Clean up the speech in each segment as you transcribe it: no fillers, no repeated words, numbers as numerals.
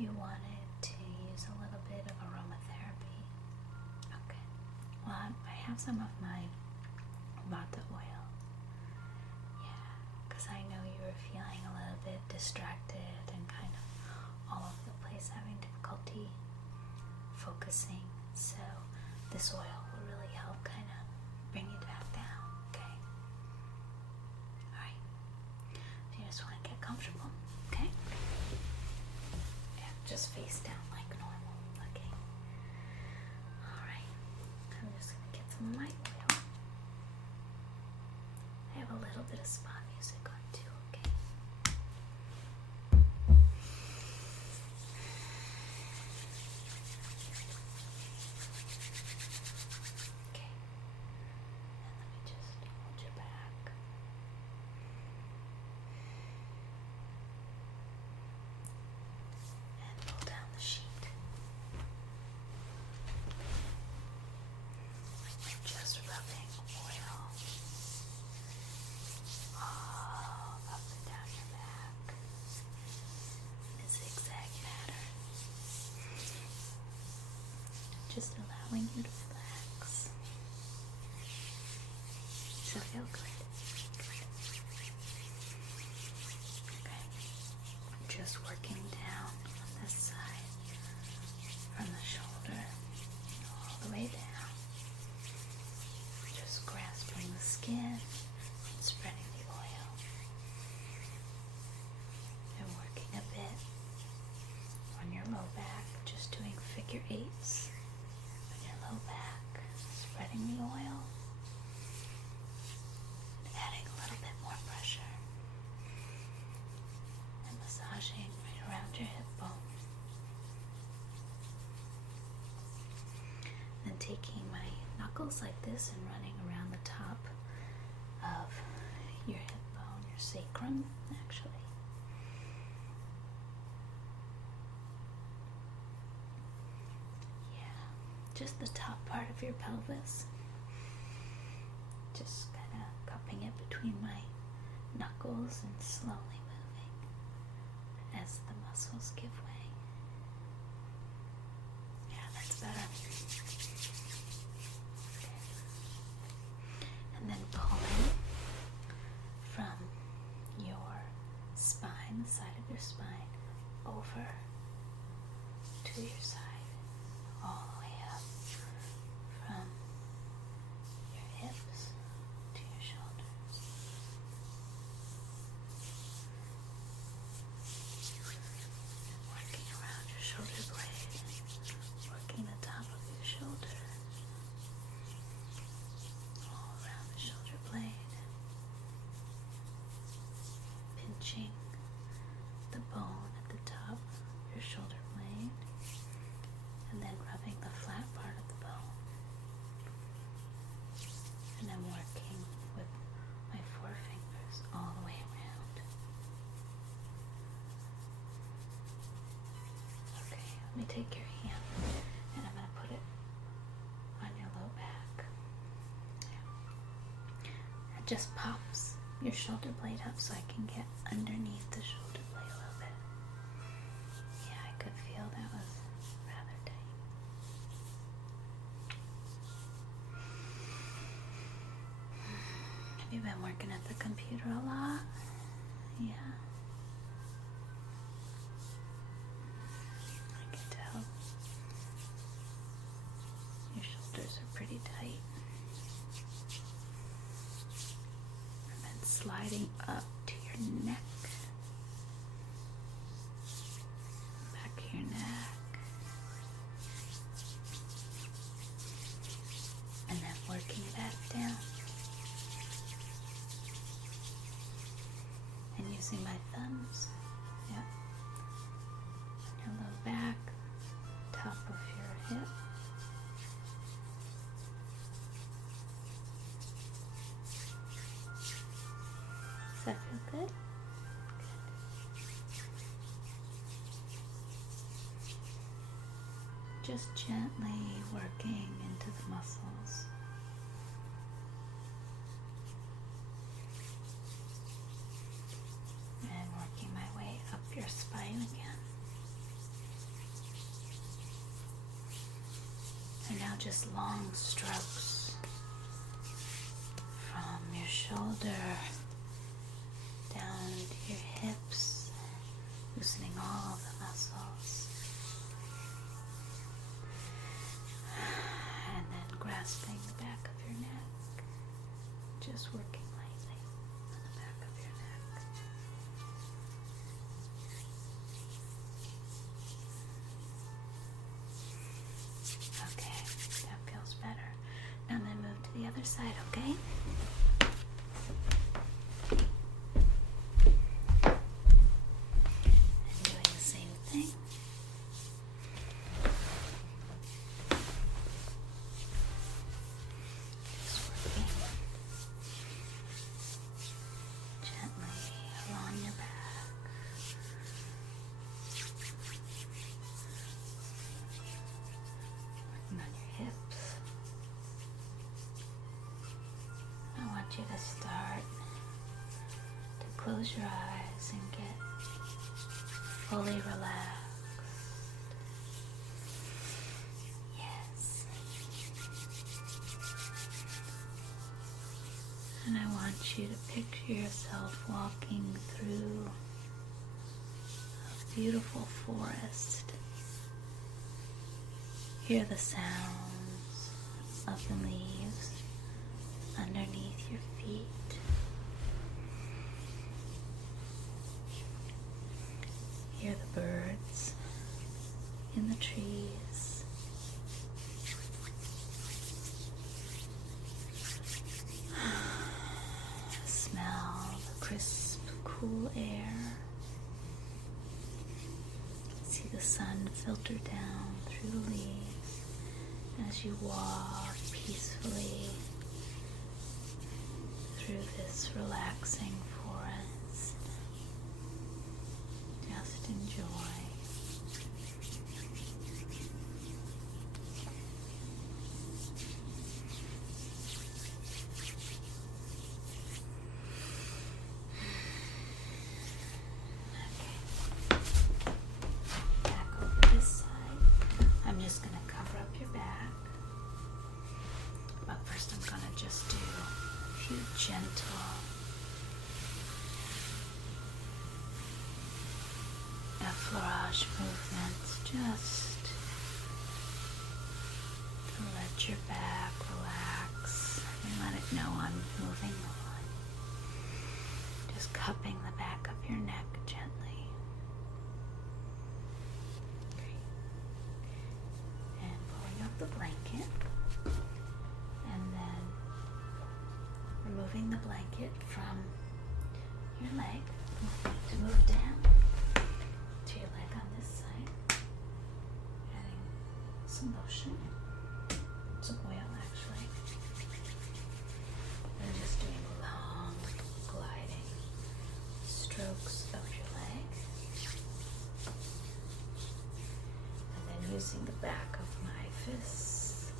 you wanted to use a little bit of aromatherapy. Okay. Well, I have some of my vata oil. Yeah, because I know you were feeling a little bit distracted and kind of all over the place, having difficulty focusing. So this oil will really help kind of bring you back down. Okay. All right. So you just want to get comfortable. Okay. Yeah, just face down like normal. Okay. All right. I'm just gonna get some of my oil. I have a little bit of spa music on too. Okay. Okay. And let me just hold you back. And pull down the sheet. Just rubbing oil all up and down your back in a zigzag pattern. Just allowing you to relax. Does that feel good? Okay. I'm just working down on this side from the shoulder all the way down. Just grasping the skin and spreading the oil. And working a bit on your low back, just doing figure eights on your low back, spreading the oil and adding a little bit more pressure and massaging right around your hip bone. Then taking my knuckles like this and running around the top of your hip bone, your sacrum, actually. Yeah, just the top part of your pelvis. Just kind of cupping it between my knuckles and slowly moving as the muscles give way. Yeah, that's better. And then pulling from your spine, the side of your spine, over to your side, all the way up from your hips to your shoulders. Working around your shoulder blade, working the top of your shoulder, all around the shoulder blade, pinching the bone at the top of your shoulder blade, and then rubbing the flat part of the bone, and then working with my forefingers all the way around. Okay, let me take your hand and I'm going to put it on your low back. It just pops your shoulder blade up so I can get underneath the shoulder blade a little bit. Yeah, I could feel that was rather tight. Have you been working at the computer a lot? Yeah. I can tell. Your shoulders are pretty tight. And then sliding up to your neck. Back of your neck. And then working back down. And using my thumbs. Yep. Your low back, top of your hip. Does that feel good? Good. Just gently working into the muscles. And working my way up your spine again. just long strokes from your shoulder down to your hips, loosening all of the muscles, and then grasping the back of your neck, just working lightly on the back of your neck. Okay, that feels better. Now then move to the other side, okay? And doing the same thing. Just working gently along your back. Working on your hips. I want you to start to close your eyes and get fully relaxed. Yes. And I want you to picture yourself walking through a beautiful forest. Hear the sounds of the leaves underneath your feet. Hear the birds in the trees. Smell the crisp, cool air. See the sun filter down through the leaves as you walk peacefully through this relaxing forest. Just enjoy. Back over this side. I'm just going to cover up your back. But first I'm going to just do a few gentle effleurage movements just to let your back relax and let it know I'm moving on. Just cupping the back of your neck gently. Great. And pulling up the blanket. And then removing the blanket from your leg. To move down to your leg on this side. Adding some lotion. Some oil actually. And just doing long gliding strokes of your leg. And then using the back of my fists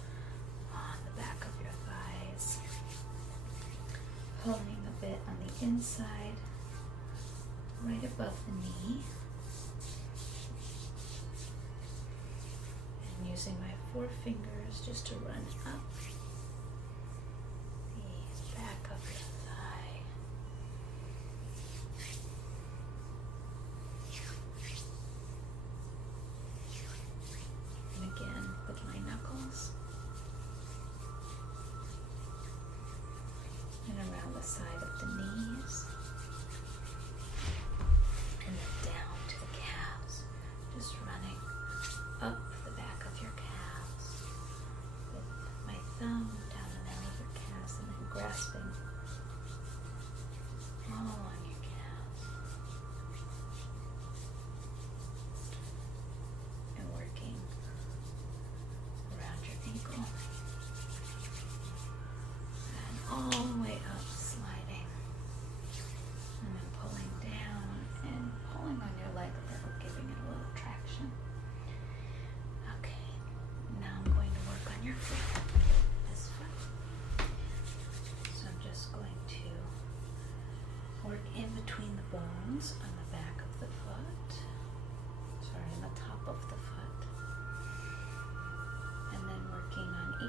on the back of your thighs. Pulling a bit on the inside, right above the knee. And using my forefingers just to run up the back of your thigh. And again with my knuckles. And around the side of the knees. And then down to the calves. Just running up the back of your calves. With my thumb down the middle of your calves and then grasping all along your calves. And working around your ankle. And all the way up, sliding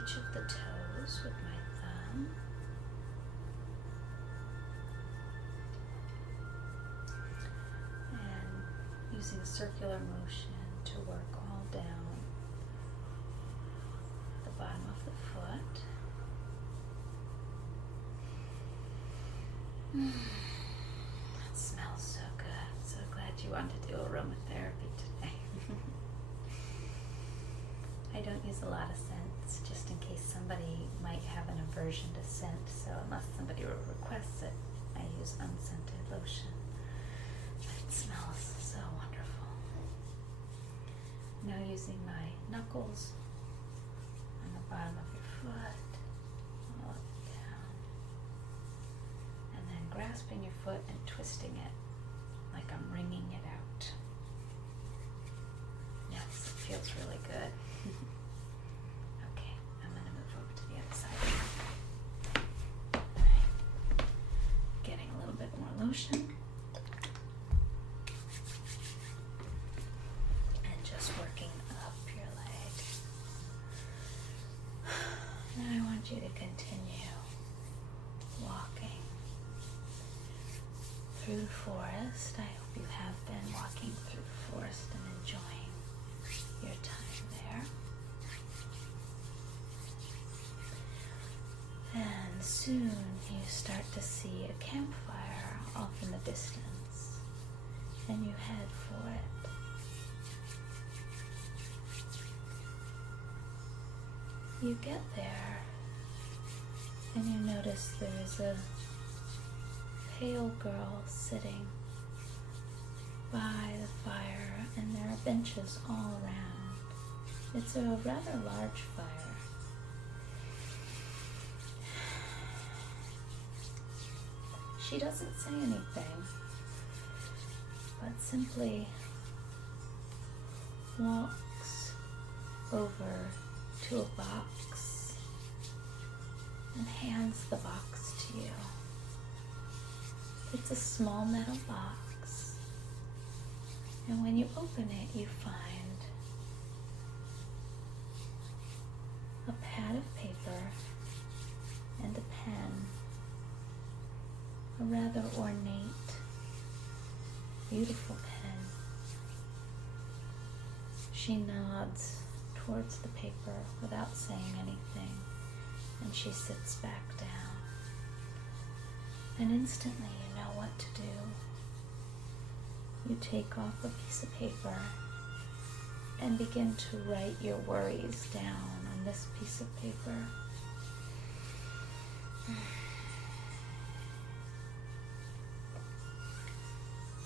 each of the toes with my thumb. And using circular motion to work all down the bottom of the foot. That smells so good. I'm so glad you wanted to do aromatherapy today. I don't use a lot of scents just in case somebody might have an aversion to scent, so unless somebody requests it, I use unscented lotion. But it smells so wonderful. Now using my knuckles on the bottom of your foot, all up and down, and then grasping your foot and twisting it like I'm wringing it out. Yes, it feels really good. Okay, I'm going to move over to the other side. Right. Getting a little bit more lotion. And just working up your leg. And I want you to continue walking through the forest. I hope you have been walking through the forest and enjoying your time there. And soon you start to see a campfire off in the distance, and you head for it. You get there, and you notice there is a pale girl sitting by the fire, and there are benches all around. It's a rather large fire. She doesn't say anything, but simply walks over to a box and hands the box to you. It's a small metal box, and when you open it, you find a pad of paper and a pen, a rather ornate, beautiful pen. She nods towards the paper without saying anything, and she sits back down. And instantly you know what to do. You take off a piece of paper and begin to write your worries down on this piece of paper.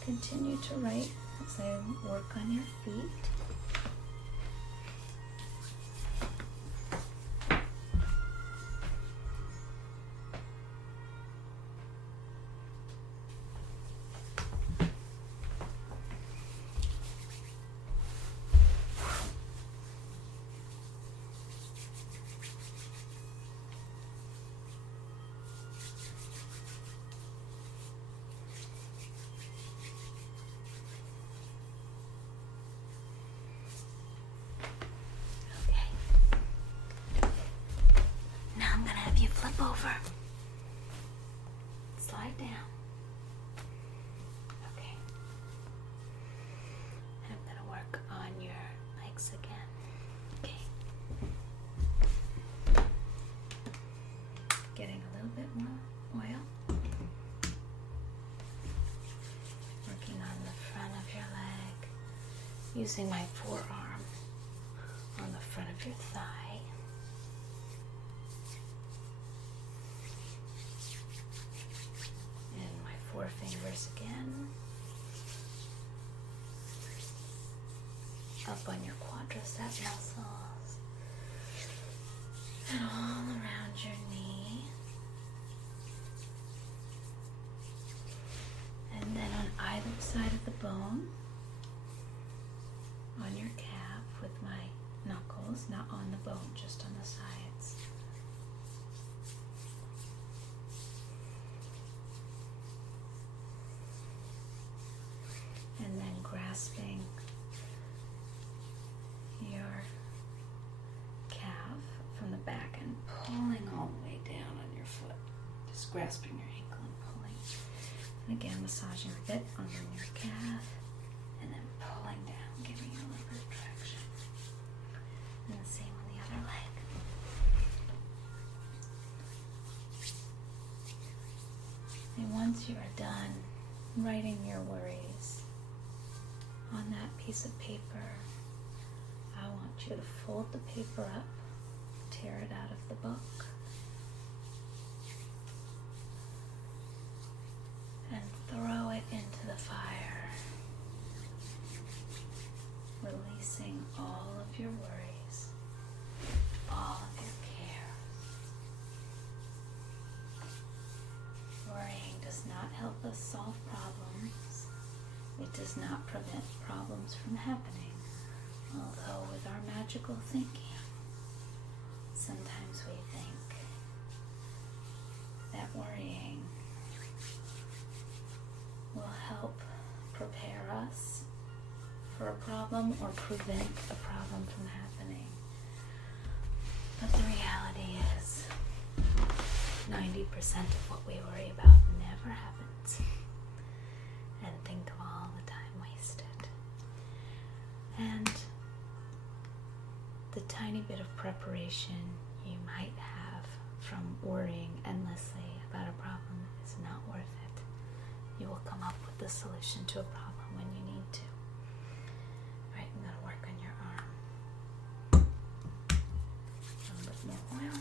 Continue to write as I work on your feet. Flip over. Slide down. Okay. And I'm going to work on your legs again. Okay. Getting a little bit more oil. Working on the front of your leg. Using my forearm on the front of your thigh. Four fingers again, up on your quadricep muscles, and all around your knee, and then on either side of the bone, on your calf with my knuckles, not on the bone, just on the sides. And then grasping your calf from the back grasping your ankle and pulling. And again, massaging a bit under your calf, and then pulling down, giving you a little bit of traction. And the same on the other leg. And once you are done writing your worries on that piece of paper, I want you to fold the paper up, tear it out of the book, and throw it into the fire, releasing all of your worries, all of your cares. Worrying does not help us solve problems. It does not prevent problems from happening, although with our magical thinking, sometimes we think that worrying will help prepare us for a problem or prevent a problem from happening. But the reality is 90% of what we worry about never happens. And think of all the time wasted. And the tiny bit of preparation you might have from worrying endlessly about a problem is not worth it. You will come up with the solution to a problem when you need to. All right, I'm going to work on your arm. A little bit more oil.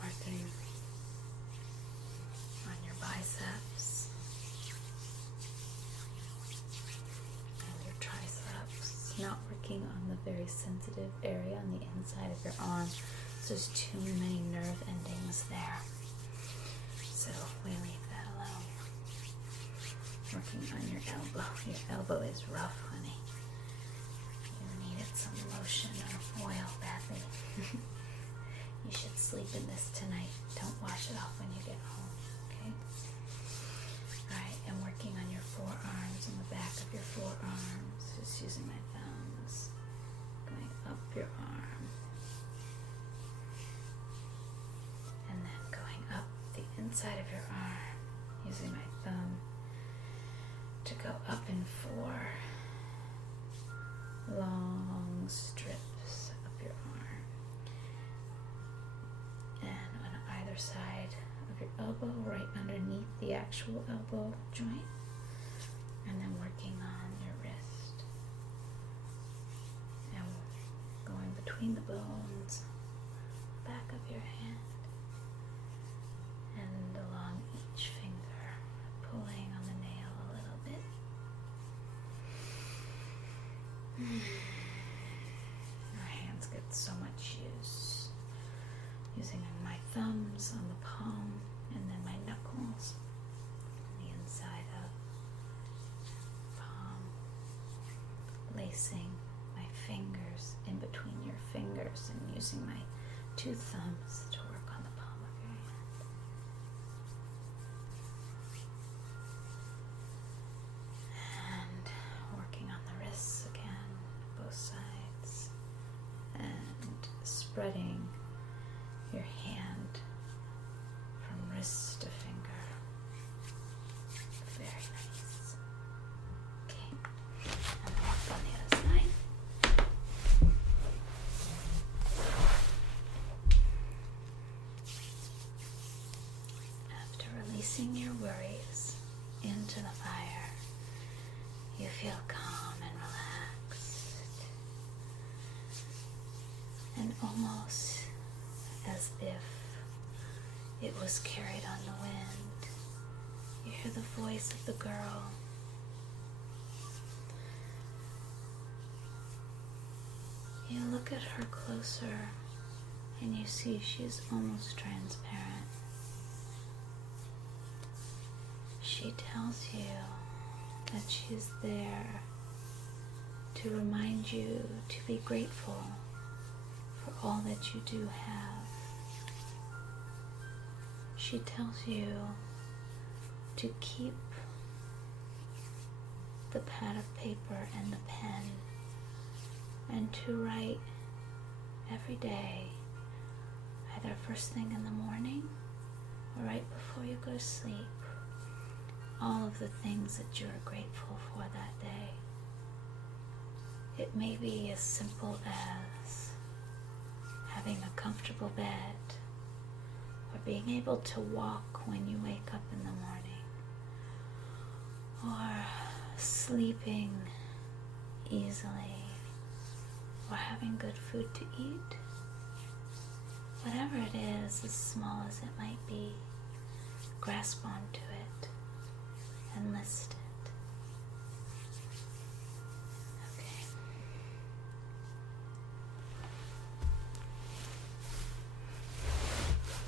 Working on your biceps and your triceps. Not working on the very sensitive area on the inside of your arm. There's too many nerve endings there. So we leave that alone. Working on your elbow. Your elbow is rough, honey. You needed some lotion or oil badly. You should sleep in this tonight. Don't wash it off when you get home, okay? Alright, and working on your forearms, on the back of your forearms. Just using my thumbs. Going up your arm. And then going up the inside of your arm. Using my thumb to go up in 4 long strips up your arm. And on either side of your elbow, right underneath the actual elbow joint. And then working on your wrist. And going between the bones, back of your hand. And along each finger, pulling on the nail a little bit. Our hands get so much use. Using my thumbs on the palm and then my knuckles on the inside of palm. Lacing my fingers in between your fingers and using my 2 thumbs to work on the palm of your hand. And working on the wrists again, both sides. And spreading your hand from wrist to finger. Very nice. Okay, and work on the other side. After releasing your worries into the fire, you feel calm and relaxed, and almost as if it was carried on the wind. You hear the voice of the girl. You look at her closer and you see she's almost transparent. She tells you that she's there to remind you to be grateful for all that you do have. She tells you to keep the pad of paper and the pen and to write every day, either first thing in the morning right before you go to sleep, all of the things that you're grateful for that day. It may be as simple as having a comfortable bed, or being able to walk when you wake up in the morning, or sleeping easily, or having good food to eat. Whatever it is, as small as it might be, grasp onto it and list it. Okay.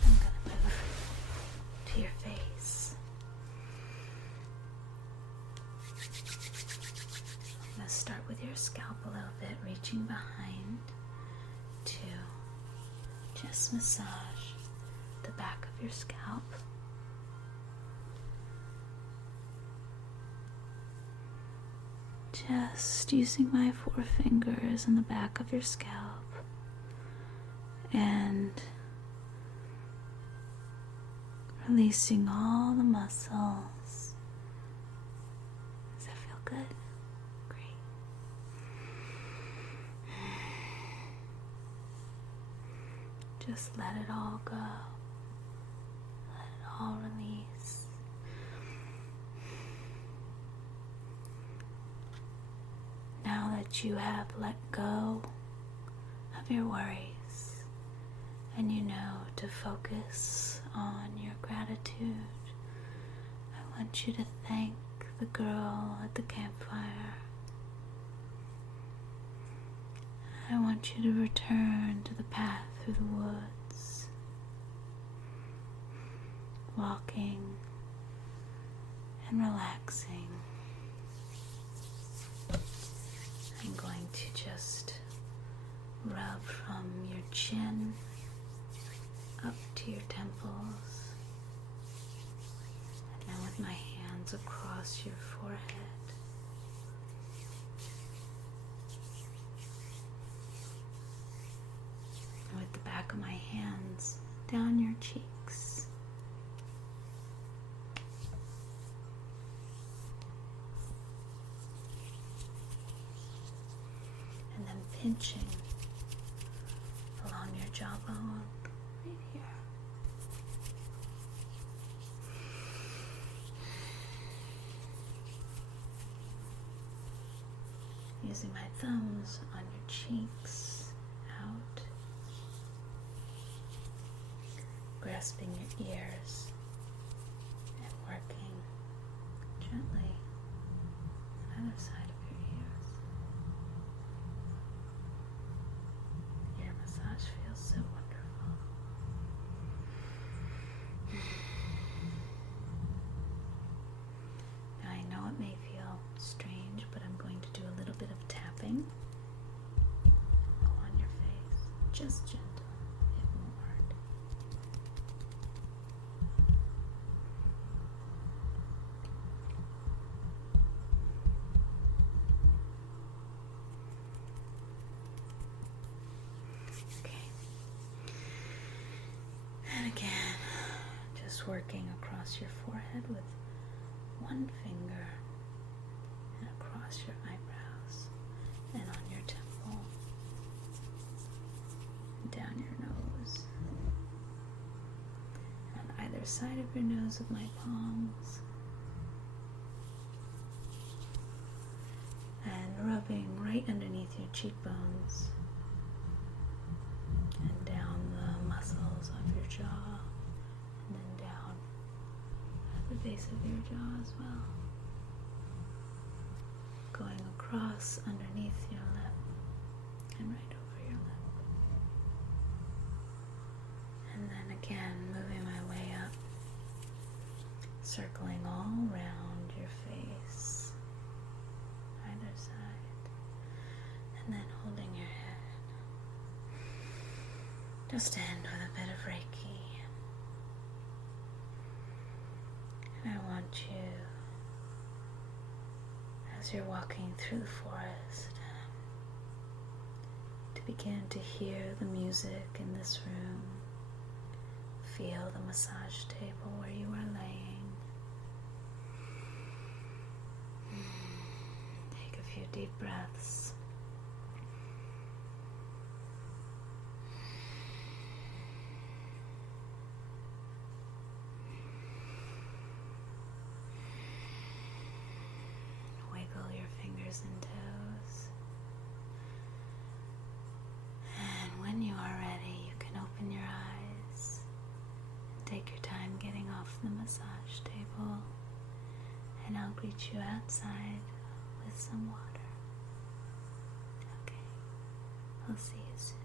I'm going to move to your face. I'm going to start with your scalp a little bit, reaching behind to just massage the back of your scalp. Just using my forefingers in the back of your scalp and releasing all the muscles. Does that feel good? Great. Just let it all go. Let it all release. Now that you have let go of your worries and you know to focus on your gratitude, I want you to thank the girl at the campfire. I want you to return to the path through the woods, walking and relaxing. I'm going to just rub from your chin up to your temples, and now with my hands across your forehead. And with the back of my hands down your cheeks. And then pinching along your jawbone right here. Using my thumbs on your cheeks, out, grasping your ears and working gently on either side of your ears. Ear massage feels so wonderful. Now I know it may feel strange, but I'm going to do a little bit of tapping on your face. Just gentle, it won't hurt. Okay. And again, just working across your forehead with one finger and across your eyebrows and on your temple and down your nose. And on either side of your nose with my palms. And rubbing right underneath your cheekbones and down the muscles of your jaw, and then down at the base of your jaw as well. Going across underneath your lip and right over your lip. And then again, moving my way up, circling all around your face, either side, and then holding your head. Just end with a bit of Reiki. And I want you, as you're walking through the forest, to begin to hear the music in this room, feel the massage table where you are laying. Take a few deep breaths. Wiggle your fingers and toes. And when you are ready, you can open your eyes. Take your time getting off the massage table, and I'll greet you outside with some water. Okay, I'll see you soon.